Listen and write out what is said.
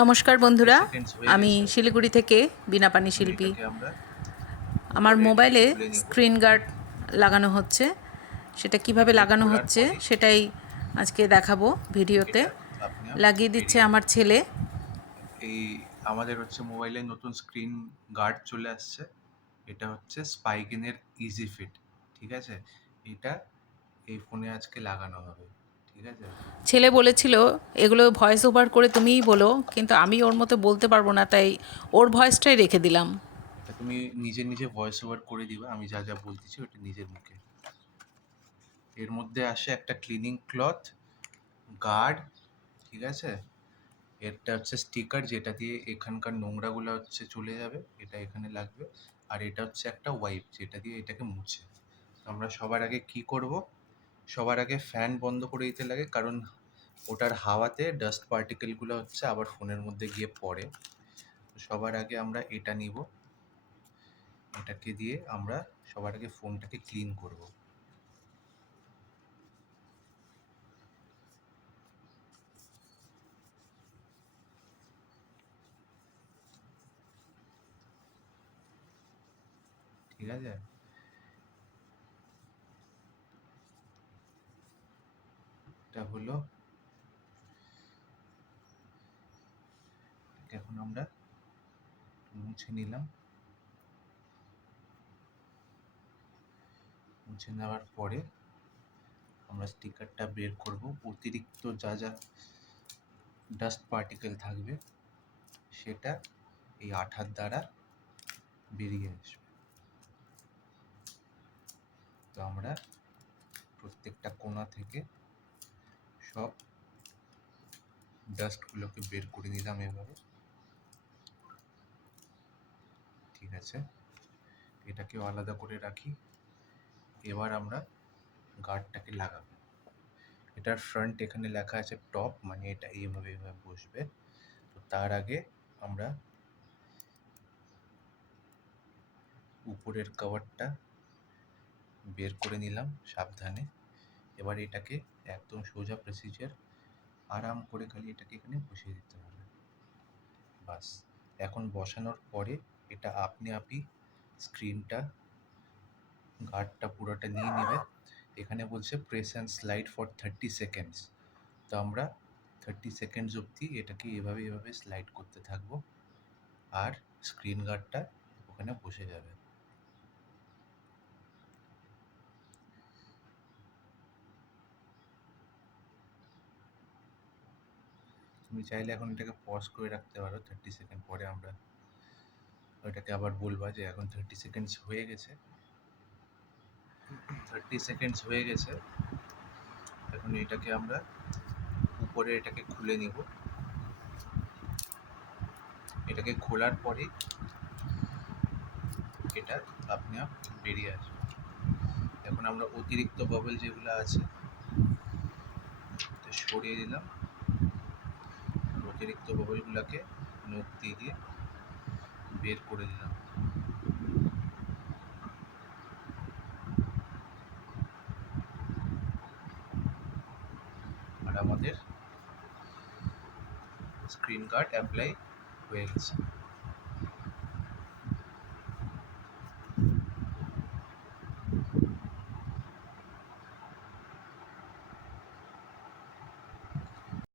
নমস্কার বন্ধুরা আমি শিলিগুড়ি থেকে বিনা পানি শিল্পী। আমার মোবাইলে স্ক্রিন গার্ড লাগানো হচ্ছে। সেটা কীভাবে লাগানো হচ্ছে সেটাই আজকে দেখাবো ভিডিওতে। লাগিয়ে দিচ্ছে আমার ছেলে। এই আমাদের হচ্ছে মোবাইলে নতুন স্ক্রিন গার্ড চলে আসছে। এটা হচ্ছে স্পাইকিনের ইজি ফিট ঠিক আছে? এটা এই ফোনে আজকে লাগানো হবে। ছেলে বলেছিল, এগুলো ভয়েস ওভার করে তুমিই বলো, কিন্তু আমি ওর মতো বলতে পারব না, তাই ওর ভয়েসটাই রেখে দিলাম। তুমি নিজে নিজে ভয়েস ওভার করে দিবা, আমি যা যা বলতেছি ওটা নিজের মুখে। এর মধ্যে আসে একটা ক্লিনিং ক্লথ গার্ড ঠিক আছে? এটা হচ্ছে স্টিকার যেটা দিয়ে এখানকার নোংরাগুলো হচ্ছে চলে যাবে, এটা এখানে লাগবে। আর এটা হচ্ছে একটা ওয়াইপ যেটা দিয়ে এটাকে মুছে। আমরা সবার আগে কি করব? সবার আগে ফ্যান বন্ধ করে দিতে লাগে, কারণ ওটার হাওয়াতে ডাস্ট পার্টিকেলগুলো হচ্ছে আবার ফোনের মধ্যে গিয়ে পড়ে। তো সবার আগে আমরা এটা নিব। এটাকে দিয়ে আমরা সবার আগে ফোনটাকে ক্লিন করব। ঠিক আছে? এটা হলো এখন আমরা মুছে নিলাম। মুছে নেওয়ার পরে আমরা স্টিকারটা বের করব। অতিরিক্ত যা যা ডাস্ট পার্টিকেল থাকবে, সেটা এই আঠার দ্বারা বেরিয়ে আসবে। তো আমরা প্রত্যেকটা কোণা থেকে সব ডাস্টগুলোকে বের করে নিলাম এভাবে ঠিক আছে। এটাকেও আলাদা করে রাখি। এবার আমরা গার্ডটাকে লাগাবো। এটার ফ্রন্ট এখানে লেখা আছে টপ মানে এটা এইভাবে এইভাবে বসবে। তো তার আগে আমরা উপরের কভারটা বের করে নিলাম সাবধানে। এবার এটাকে একদম সোজা প্রসিজার আরাম করে খালি এটাকে এখানে বসিয়ে দিতে হবে। বাস, এখন বসানোর পরে এটা আপনি আপনি স্ক্রিনটা গার্ডটা পুরোটা নিয়ে নেবে এখানে বলছে press and slide for thirty seconds তো আমরা থার্টি সেকেন্ডস অবধি এটাকে এভাবে এভাবে স্লাইড করতে থাকব। আর স্ক্রিন গার্ডটা ওখানে বসে যাবে। তুমি চাইলে এখন এটাকে পজ করে রাখতে পারো থার্টি সেকেন্ড পরে আমরা ওইটাকে আবার বলবা যে এখন থার্টি সেকেন্ডস হয়ে গেছে। থার্টি সেকেন্ডস হয়ে গেছে। এখন এটাকে আমরা উপরে এটাকে খুলে নিব। এটাকে খোলার পরে এটা আপনি আপ বেরিয়ে আসবে এখন আমরা অতিরিক্ত বাবল যেগুলো আছে সরিয়ে দিলাম। অতিরিক্ত বাবলগুলোকে নখ দিয়ে বের করে দিলাম। আর আমাদের স্ক্রিন গার্ড অ্যাপ্লাই হয়ে গেছে।